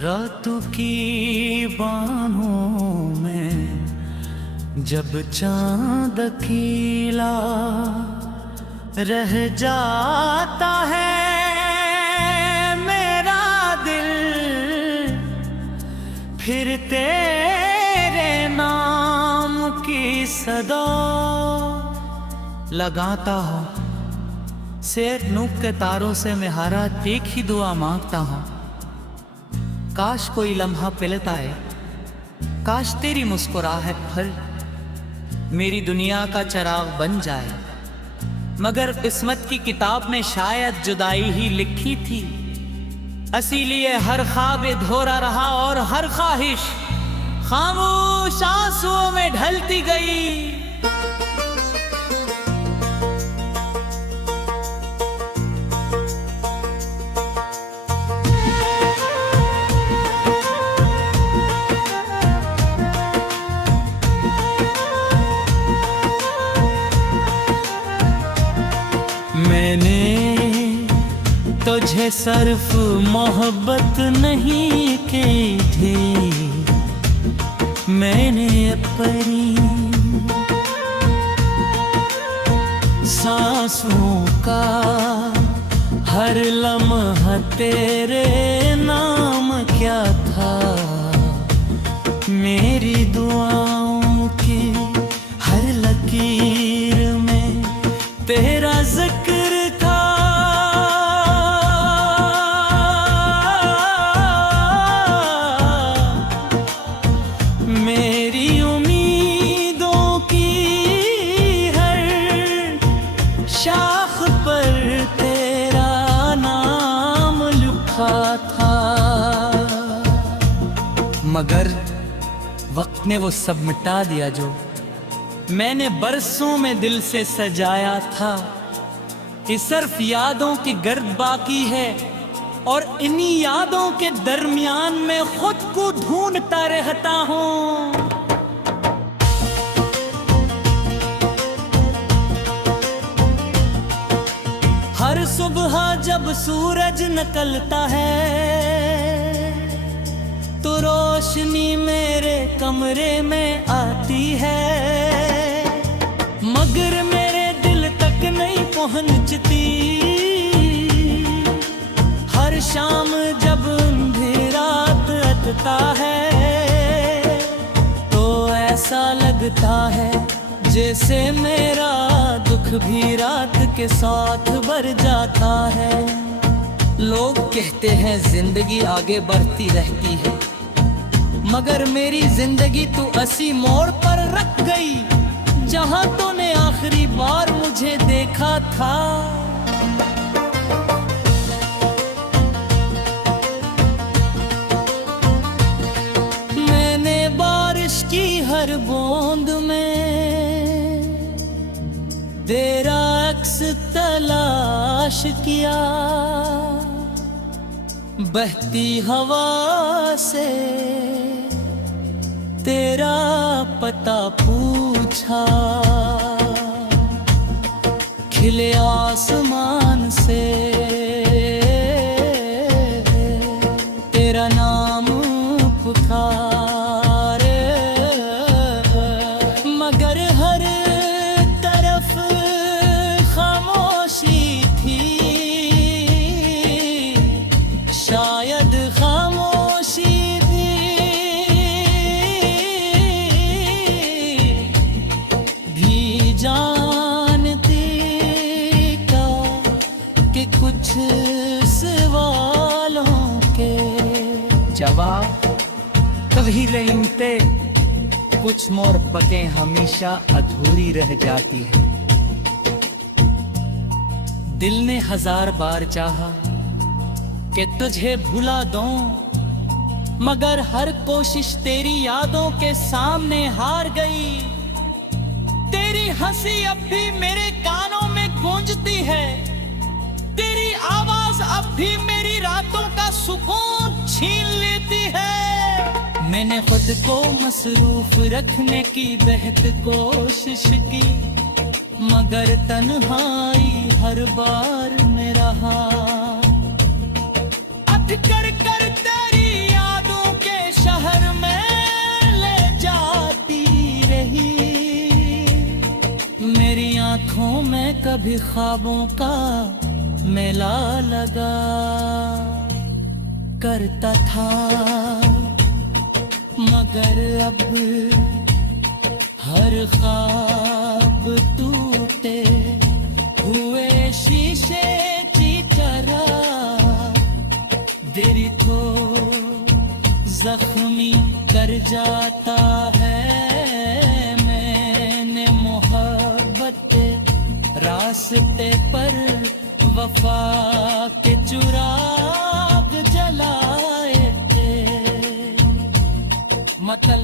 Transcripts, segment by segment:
रातों की बाहों में जब चांद अकेला रह जाता है मेरा दिल, फिर तेरे नाम की सदा लगाता हूँ। शेर नूक के तारों से मैं हारा एक ही दुआ मांगता हूँ, काश कोई लम्हा पिलता है, काश तेरी मुस्कुराहट फल मेरी दुनिया का चिराग बन जाए। मगर किस्मत की किताब में शायद जुदाई ही लिखी थी, इसीलिए हर ख्वाब धोरा रहा और हर ख्वाहिश खामोश आंसुओं में ढलती गई। मैंने तुझे सिर्फ मोहब्बत नहीं की थी, मैंने अपनी सांसों का हर लम्हा तेरे नाम क्या था। मेरी दुआओं की हर लकीर में तेरा जिक्र था। मेरी उम्मीदों की हर शाख पर तेरा नाम लिखा था। मगर वक्त ने वो सब मिटा दिया जो मैंने बरसों में दिल से सजाया था। कि सिर्फ यादों की गर्द बाकी है और इन्हीं यादों के दरमियान में खुद को ढूंढता रहता हूँ। हर सुबह जब सूरज निकलता है तो रोशनी मेरे कमरे में आती है, मगर मेरे दिल तक नहीं पहुंचती। हर शाम जब अंधेरात अटता है तो ऐसा लगता है जैसे मेरा दुख भी रात के साथ बढ़ जाता है। लोग कहते हैं जिंदगी आगे बढ़ती रहती है, मगर मेरी जिंदगी तू ऐसी मोड़ पर रख गई जहां तूने आखिरी बार मुझे देखा था। मैंने बारिश की हर बूंद में तेरा अक्स तलाश किया, बहती हवा से तेरा पता पूछा, खिले आसमान से तेरा नाम पुकारे। मगर हर तरफ खामोशी थी, शायद खामोशी भी जानती का कि कुछ सवालों के जवाब कभी लेते, कुछ मोहब्बतें हमेशा अधूरी रह जाती है। दिल ने हजार बार चाहा कि तुझे भुला दूं, मगर हर कोशिश तेरी यादों के सामने हार गई। तेरी हंसी अब भी मेरे कानों में गूंजती है, तेरी आवाज अब भी मेरी रातों का सुकून छीन लेती है। मैंने खुद को मसरूफ रखने की बेहद कोशिश की, मगर तन्हाई हर बार में रहा। अटकर कर तेरी याद आंखों में कभी ख्वाबों का मेला लगा करता था, मगर अब हर ख्वाब टूटे हुए शीशे की तरह दिल को जख्मी कर जाता है। मैंने मोहब्बत रास्ते पर वफा के चुराग जलाए थे। मतलब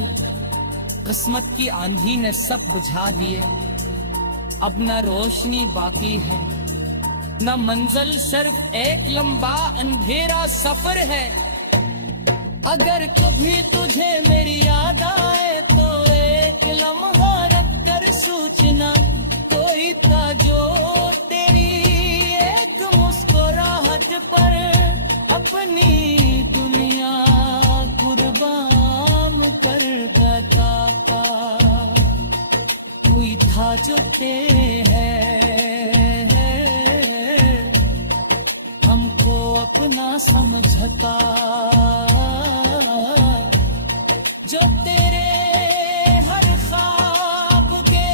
किस्मत की आंधी ने सब बुझा दिए, अब न रोशनी बाकी है न मंजिल, सिर्फ एक लंबा अंधेरा सफर है। अगर कभी तुझे मेरी याद आए तो एक लम्हा रख कर सोचना, कोई था जो तेरी एक मुस्कुराहट पर अपनी दुनिया कुर्बान कर देता था। कोई था जो तेरे हमको अपना समझता, जो तेरे हर ख्वाब के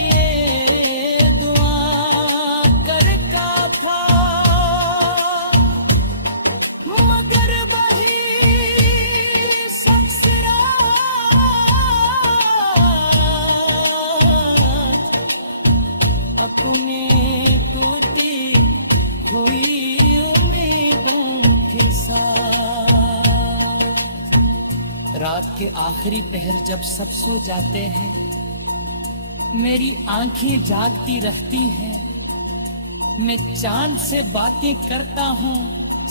ये दुआ करता था। मगर वही शख्स अपने टूटी हुई उम्मीदों के साथ। रात के आखिरी पहर जब सब सो जाते हैं, मेरी आंखें जागती रहती हैं। मैं चांद से बातें करता हूँ,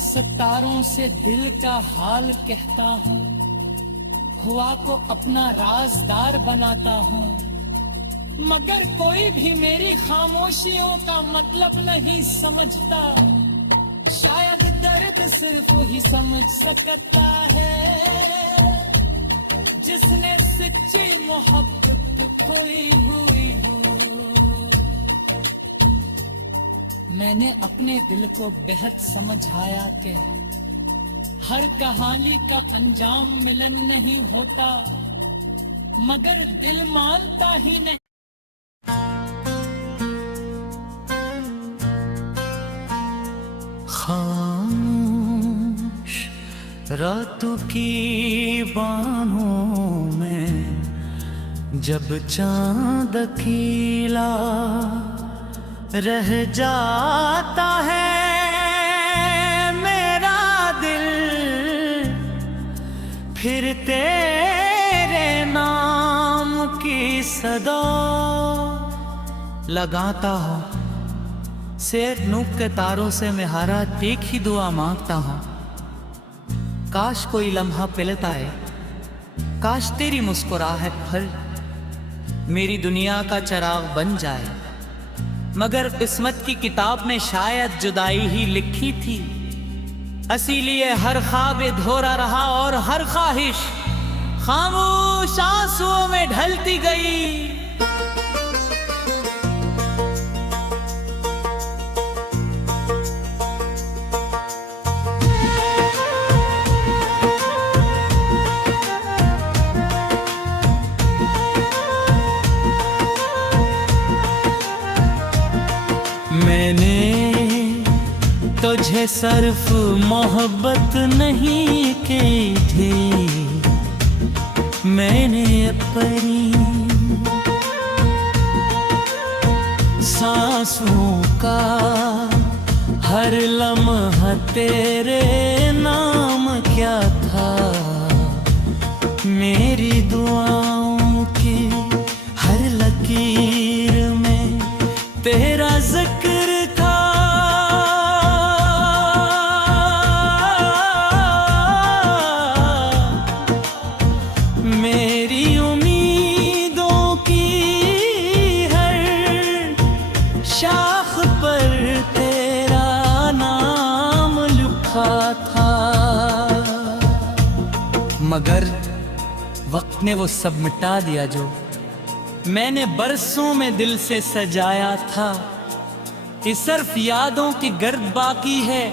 सितारों से दिल का हाल कहता हूँ, हुआ को अपना राजदार बनाता हूँ। मगर कोई भी मेरी खामोशियों का मतलब नहीं समझता। शायद दर्द सिर्फ ही समझ सकता है जिसने सच्ची मोहब्बत खोई हुई हो। मैंने अपने दिल को बेहद समझाया कि हर कहानी का अंजाम मिलन नहीं होता, मगर दिल मानता ही नहीं। खामोश रातों की बाहों में जब चांद अकेला रह जाता है मेरा दिल, फिर तेरे नाम की सदा लगाता हूँ। शेर नूक के तारों से मैं हारा एक ही दुआ मांगता हूँ, काश कोई लम्हा पिलता है, काश तेरी मुस्कुराहट भर मेरी दुनिया का चिराग बन जाए। मगर किस्मत की किताब में शायद जुदाई ही लिखी थी, इसीलिए हर ख्वाब धोरा रहा और हर ख्वाहिश खामोश आंसुओं में ढलती गई। मैंने तुझे सिर्फ मोहब्बत नहीं की थी, मैंने अपनी सांसों का हर लम्हा तेरे नाम क्या था। मेरी दुआओं की हर लकीर में तेरा जिक्र था। मेरी उम्मीदों की हर शाख पर तेरा नाम लिखा था। मगर वक्त ने वो सब मिटा दिया जो मैंने बरसों में दिल से सजाया था, ये सिर्फ यादों की गर्द बाकी है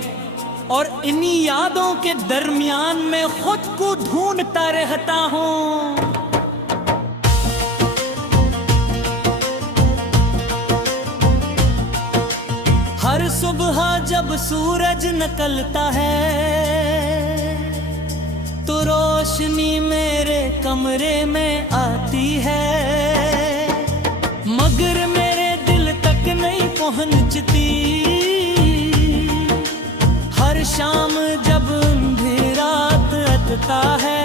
और इन्हीं यादों के दरमियान में खुद को ढूंढता रहता हूँ। हर सुबह जब सूरज निकलता है तो रोशनी मेरे कमरे में आती है, मगर मेरे दिल तक नहीं पहुंचती। हर शाम जब अंधेरात अटता है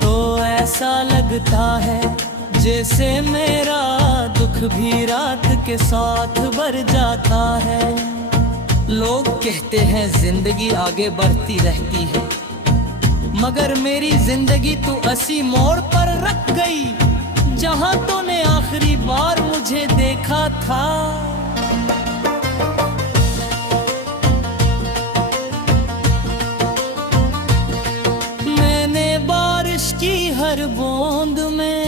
तो ऐसा लगता है जैसे मेरा दुख भी रात के साथ बढ़ जाता है। लोग कहते हैं जिंदगी आगे बढ़ती रहती है, मगर मेरी जिंदगी तो असी मोड़ पर रख गई जहां तूने आखिरी बार मुझे देखा था। मैंने बारिश की हर बूंद में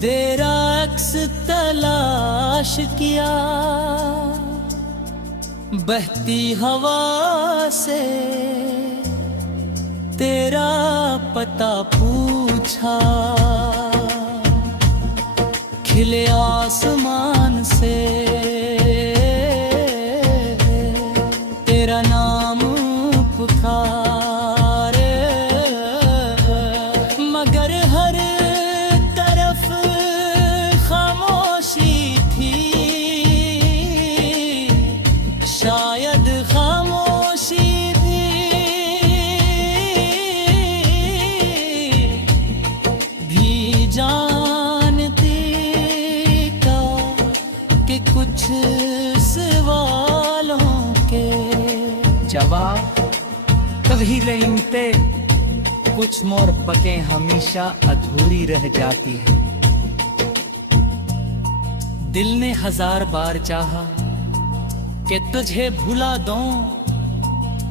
तेरा अक्स तलाश किया, बहती हवा से तेरा पता पूछा, खिले आसमान से तेरा नाम पुकारे, मगर हर तरफ खामोशी थी। शायद खामोशी भी जानती का कि कुछ सवालों के जवाब कभी नहीं मिलते, कुछ मोर पके हमेशा अधूरी रह जाती है। दिल ने 1000 बार चाहा कि तुझे भुला दूं,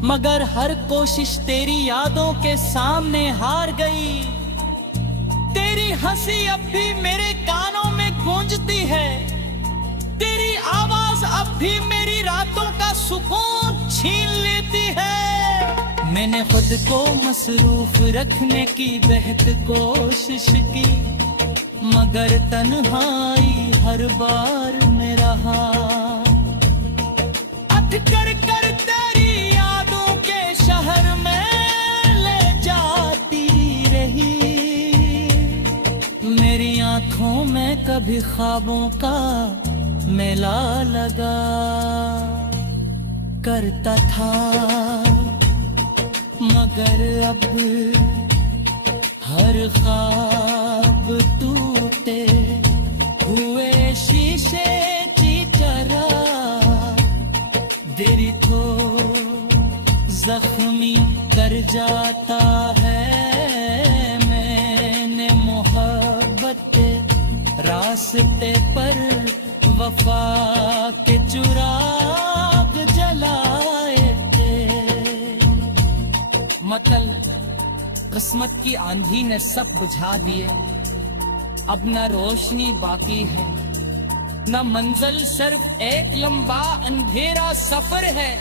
मगर हर कोशिश तेरी यादों के सामने हार गई। तेरी हंसी अब भी मेरे कानों में गूंजती है, तेरी आवाज अब भी मेरी रातों का सुकून छीन लेती है। मैंने खुद को मसरूफ रखने की बेहद कोशिश की, मगर तन्हाई हर बार मेरा हाथ कर कर तेरी यादों के शहर में ले जाती रही। मेरी आंखों में कभी ख्वाबों का मेला लगा करता था, मगर अब हर ख्वाब टूटे हुए शीशे की तरह दिल को जख्मी कर जाता है। मैंने मोहब्बत रास्ते पर वफा के चुराग जलाए थे, मतलब किस्मत की आंधी ने सब बुझा दिए। अब न रोशनी बाकी है, न मंजिल, सिर्फ एक लंबा अंधेरा सफर है।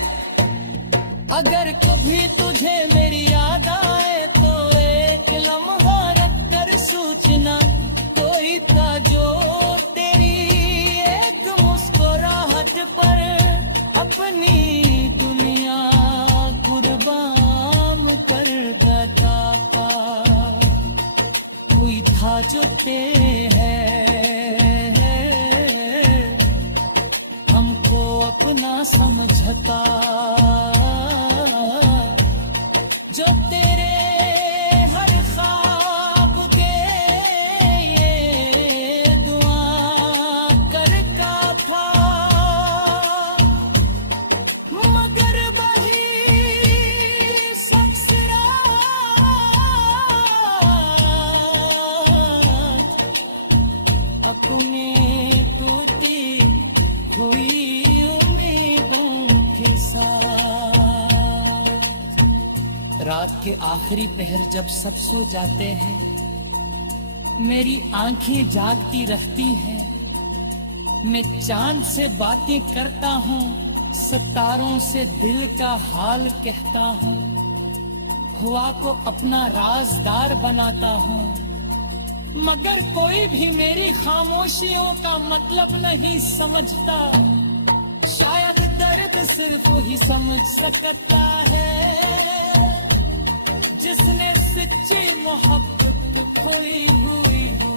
अगर कभी तुझे मेरी याद आए तो एक लम्हा रख कर सोचना, कोई था जो तेरी एक मुस्कुराहट पर अपनी दुनिया कुर्बान कर देता था। कोई था जो तेरे हमको अपना समझता, जो तेरे हर ख्वाब के ये दुआ करता था। मगर वही शख्स अपने टूटी हुई उम्मीदों के साथ। रात के आखिरी पहर जब सब सो जाते हैं मेरी आंखें जागती रहती हैं, मैं चांद से बातें करता हूँ, सितारों से दिल का हाल कहता हूँ, हुआ को अपना राजदार बनाता हूँ, मगर कोई भी मेरी खामोशियों का मतलब नहीं समझता। शायद दर्द सिर्फ ही समझ सकता है जिसने सच्ची मोहब्बत खोई हुई हो।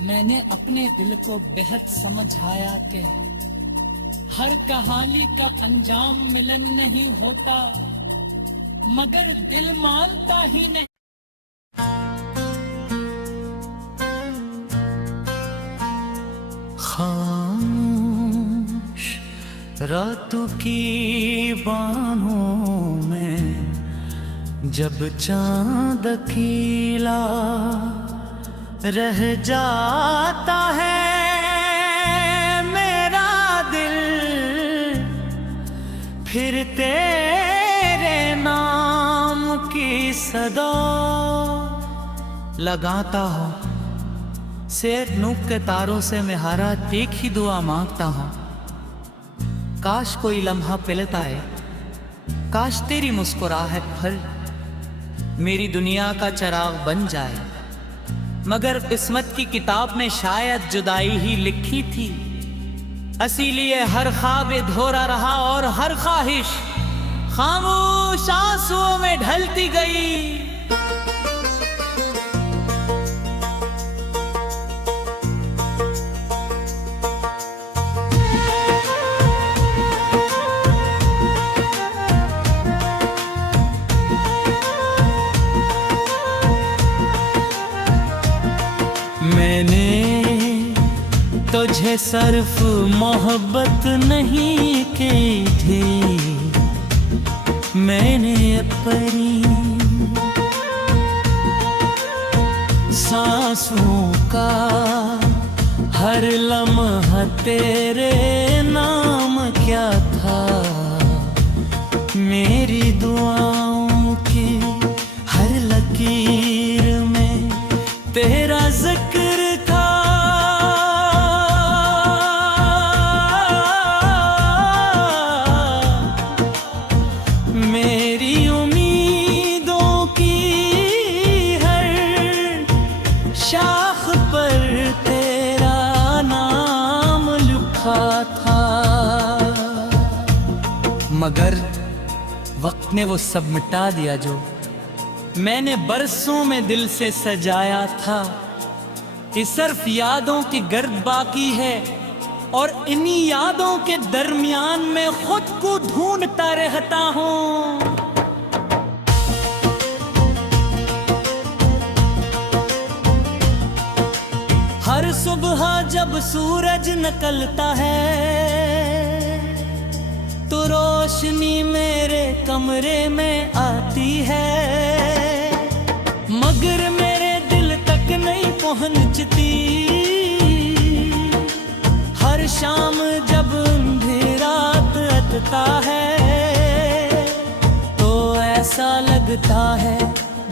मैंने अपने दिल को बेहद समझाया कि हर कहानी का अंजाम मिलन नहीं होता, मगर दिल मानता ही नहीं। खामोश रातों की बाहों में जब चांद अकेला रह जाता है मेरा दिल, फिर तेरे नाम की सदा लगाता हूँ। शेर नूक के तारों से मैं हारा एक ही दुआ मांगता हूँ, काश कोई लम्हा पिलता है, काश तेरी मुस्कुराहट भर मेरी दुनिया का चिराग बन जाए। मगर किस्मत की किताब में शायद जुदाई ही लिखी थी, इसीलिए हर ख्वाब धोरा रहा और हर ख्वाहिश खामोश आंसुओं में ढलती गई। मैंने तुझे सिर्फ मोहब्बत नहीं की थी, मैंने अपनी सांसों का हर लम्हा तेरे नाम क्या था। मेरी दुआओं की हर लकीर में तेरा जिक्र था। मेरी उम्मीदों की हर शाख पर तेरा नाम लिखा था, मगर वक्त ने वो सब मिटा दिया जो मैंने बरसों में दिल से सजाया था। ये सिर्फ यादों की गर्द बाकी है और इन्हीं यादों के दरमियान में खुद को ढूंढता रहता हूँ। हर सुबह जब सूरज निकलता है तो रोशनी मेरे कमरे में आती है, मगर मेरे दिल तक नहीं पहुंचती। हर शाम जब अंधेरात अटता है तो ऐसा लगता है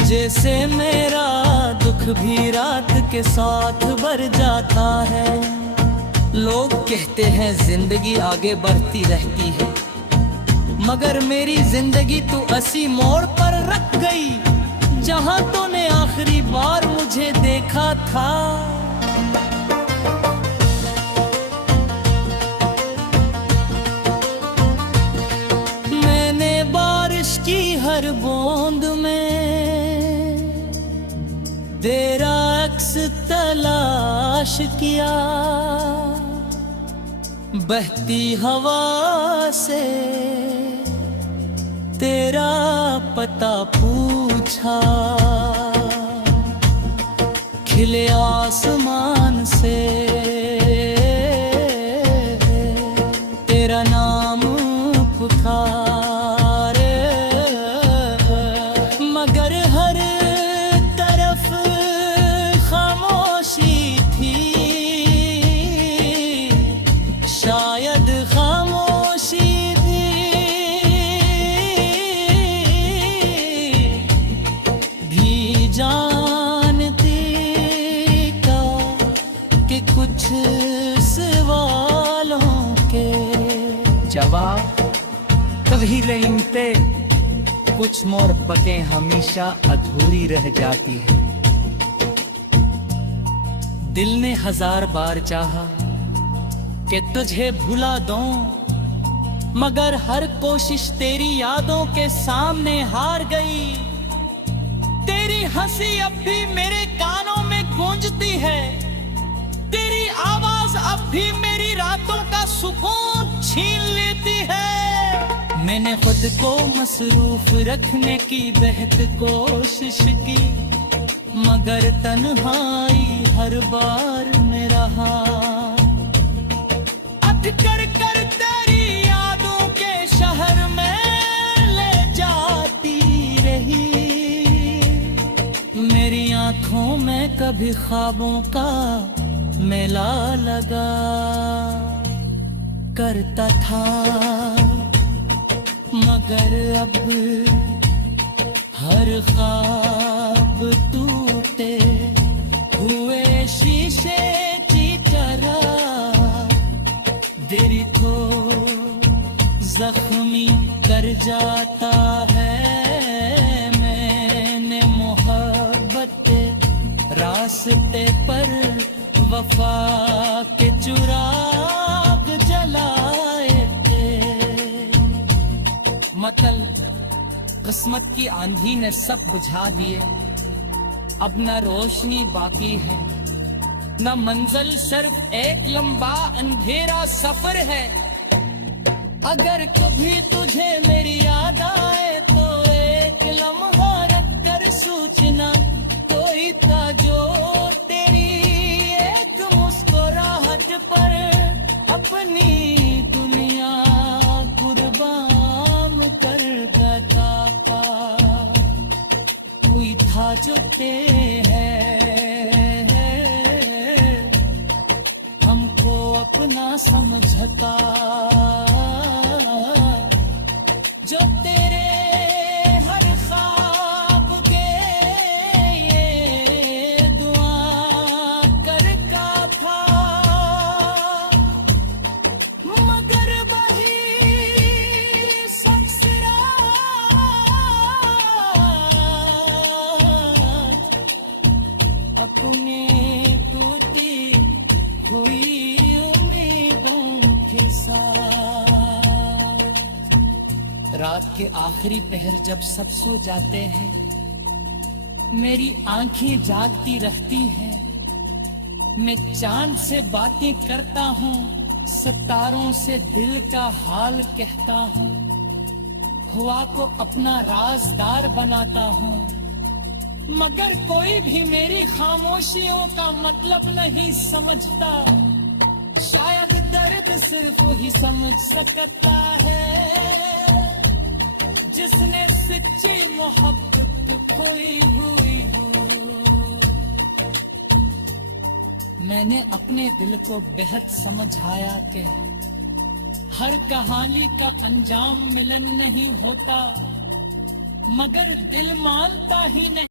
जैसे मेरा दुख भी रात के साथ बढ़ जाता है। लोग कहते हैं जिंदगी आगे बढ़ती रहती है, मगर मेरी जिंदगी तो ऐसी मोड़ पर रख गई जहां तूने आखिरी बार मुझे देखा था। मैंने बारिश की हर बूंद में तेरा अक्स तलाश किया, बहती हवा से तेरा पता पूछा, खिले आसमान से तेरा नाम पुकारे, मगर हर तरफ खामोशी थी। शायद खामोशी जानती का कि कुछ सवालों के जवाब कभी रेंगते, कुछ मोहब्बतें हमेशा अधूरी रह जाती है। दिल ने 1000 बार चाहा कि तुझे भुला दूं, मगर हर कोशिश तेरी यादों के सामने हार गई। तेरी हंसी अब भी मेरे कानों में गूंजती है, तेरी आवाज अब भी मेरी रातों का सुकून छीन लेती है। मैंने खुद को मसरूफ रखने की बेहद कोशिश की, मगर तन्हाई हर बार में रहा। अटकर कर तेरी यादों के शहर में ले जाती रही। मेरी आंखों में कभी ख्वाबों का मेला लगा करता था, मगर अब हर ख्वाब टूटे हुए शीशे की तरह दिल को जख्मी कर जाता है। मैंने मोहब्बत रास्ते पर वफा के चिराग जलाए थे। मतलब किस्मत की आंधी ने सब बुझा दिए, अब न रोशनी बाकी है न मंजिल, सिर्फ एक लंबा अंधेरा सफर है। अगर कभी तुझे मेरी याद आए तो एक लम्हा रख कर सोचना, कोई था जो तेरी एक मुस्कुराहट पर अपनी दुनिया कुर्बान कर देता था। कोई था जो तेरे हमको अपना समझता, जो तेरे हर ख्वाब के ये दुआ करता था। मगर वही शख्स अपने टूटी हुई उम्मीदों के साथ। रात के आखिरी पहर जब सब सो जाते हैं, मेरी आंखें जागती रहती हैं। मैं चांद से बातें करता हूँ, सितारों से दिल का हाल कहता हूँ, हवा को अपना राजदार बनाता हूँ। मगर कोई भी मेरी खामोशियों का मतलब नहीं समझता। शायद दर्द सिर्फ वही समझ सकता है जिसने सच्ची मोहब्बत खोई हुई हो। मैंने अपने दिल को बेहद समझाया कि हर कहानी का अंजाम मिलन नहीं होता, मगर दिल मानता ही नहीं।